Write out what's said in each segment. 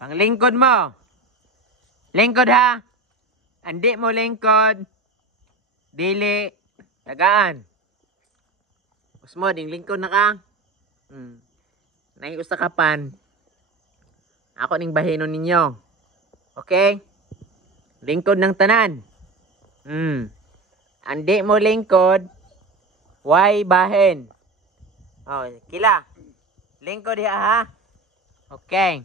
Panglingkod mo. Lingkod ha. Andi mo lingkod. Dili. Tagaan. Usmo, ding lingkod na ka. Nai usa kapan. Ako ning bahinon ninyo. Okay? Lingkod ng tanan. Andi mo lingkod. Why bahin? Oh, kila. Lingkod diha ha. Okay.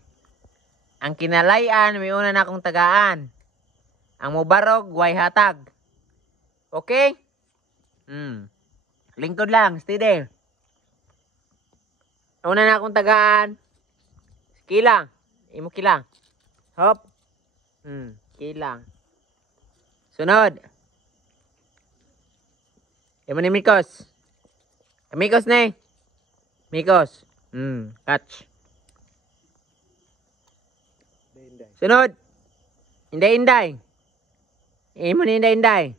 Ang kinalayan, may una na akong tagaan. Ang mubarog, way hatag. Okay? Lingkod lang, steady. Una na akong tagaan. Kila. Imo kila. Hop. Kila. Sunod. Imo ni Mikos. Mikos na eh. Mikos. Catch. Sunod. Inday-inday. Imo ni inday-inday.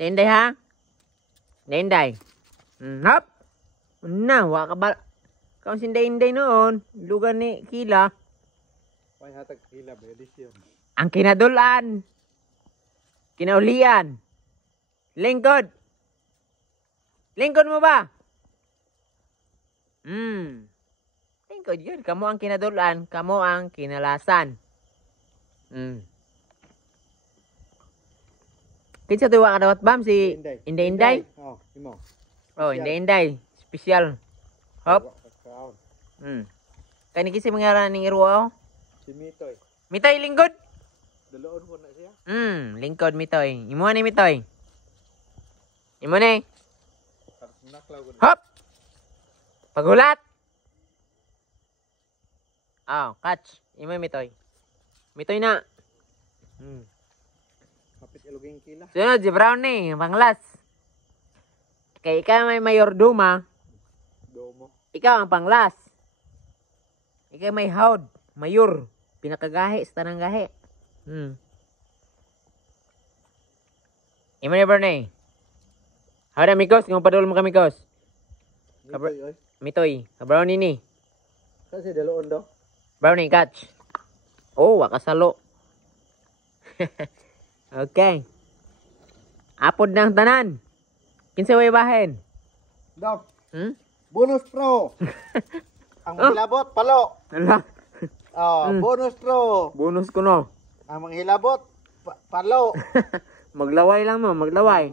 Inday ha? Inday-inday. Hop. Una, waka ba? Kung sinday-inday noon, lugar ni Kila. May hatag Kila, bedisyon. Ang kinadulan. Kinaulian. Lingkod. Lingkod mo ba? Lingkod yun. Kamu ang kinadulan, kamu ang kinalasan. Kinsa tuwa ka dawat bam si Inday-inday? Oh, imo. Oh, Inday-inday. Special. Hop. Kani kisi mangaran ning iruwa? Si Mitoy. Mitoy lingkod. Daloon ko na siya. Lingkod Mitoy. Imo ni Mitoy. Imo ni. Hop. Pagulat. Catch. Imo Mitoy. Mitoy na. Kapit iluging Kila. Sunod si Brown ni, panglas. Kay ikaw may mayorduma. Domo. Ikaw ang panglas. Ikaw may haud, mayor. Pinakagahi sa tanang gahi. Imo ni Bernie. Hada Mikos, ngong padul mo ka Mikos. Mitoy, oy. Mitoy, Brown ni. Kasi daloon do. Brownie, catch. Oh, wakasalo. Okay. Apod ng tanan. Kinsa way bahin? Dok. Bonus pro. Ang hilabot, palo. Ala. Bonus pro. Bonus ko no. Ang hilabot, palo. Maglaway lang mo, maglaway.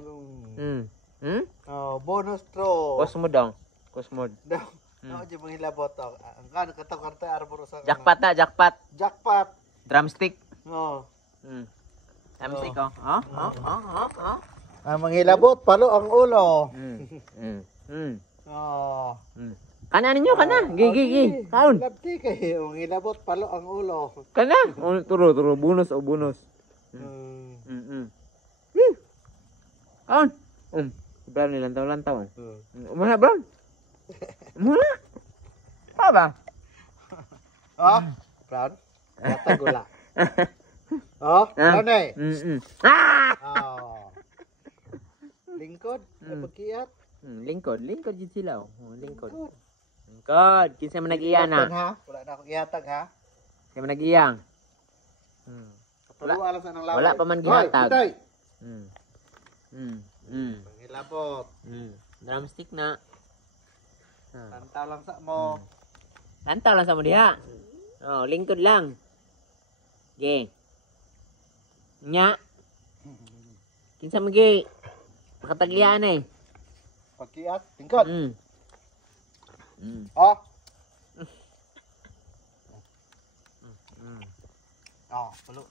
Bonus pro. Cosmod dong. Cosmod. Dok. Di mga hilabot. Ang kataw-kanta arbor sa Jackpot na, jackpot. jackpot. Drumstick. Drumstick, oh. Ang mga hilabot, palo ang ulo. Kana ninyo, kana. Gigi. Kaon. Labti kayo. Ang hilabot, palo ang ulo. Kana. Turo. Bonus o bonus. Kaon. Brown ni lantaw-lantaw. Umana, Brown. Umana. Pa ba? Brown. Kata gula. Brown eh. Lingkod. Pagkiat. Lingkod yun sila. Lingkod. Kinsa man nag-iya na. Wala na akong ihatag ha. Kinsa man nag-iyang. Wala sa nang laway. Wala pa man gihatag. Hoy, hilabot. Drumstick na. Tantaw lang sa mo. Lantaw lang sa mo diha. Lingkod lang. Okay. Nya. Kinsa magi? Makataglian eh. Pagkiat. Lingkod. Palo.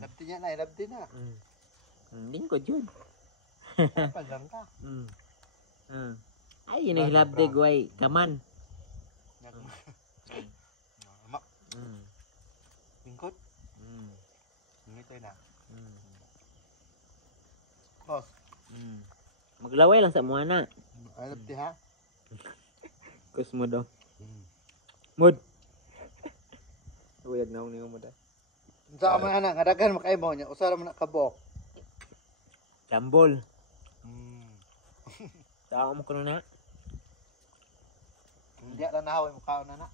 Labti niya na. Labti na. Lingkod yun. Paglang ka. Ay, yun ang hilabde guay. Kaman. Lingkod. Ngitoy na. Boss. Maglaway lang sa mga na. Ay, labti ha. Kusmo daw. Mood. Uyag na akong mo dahil. Sa mga anak, ngadagan makaibaw niya. Usara mo na kabok. Jambol. Saan mo ko na? Hindi na nahaw yung kaon na na.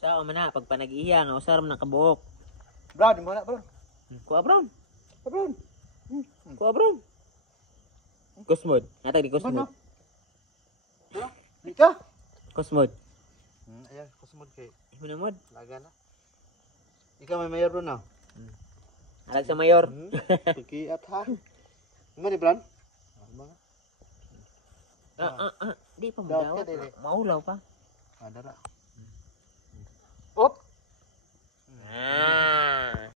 Sa Tao man na, pag panag-iya, nga usar man nakabuok. Bro, di mo na, bro. Kuha brown. Bro. Kuha brown. Kusmod. Natag di kusmod. Ano? Dito? Kusmod. Ayan, kusmod kay. Imo na mod. Laga na. Ikaw may mayor bro na. Alag sa mayor. Tukiat ha. Mo ni Bran? Di pa Daot mo ka, dili. Maulaw pa. Adara. Op.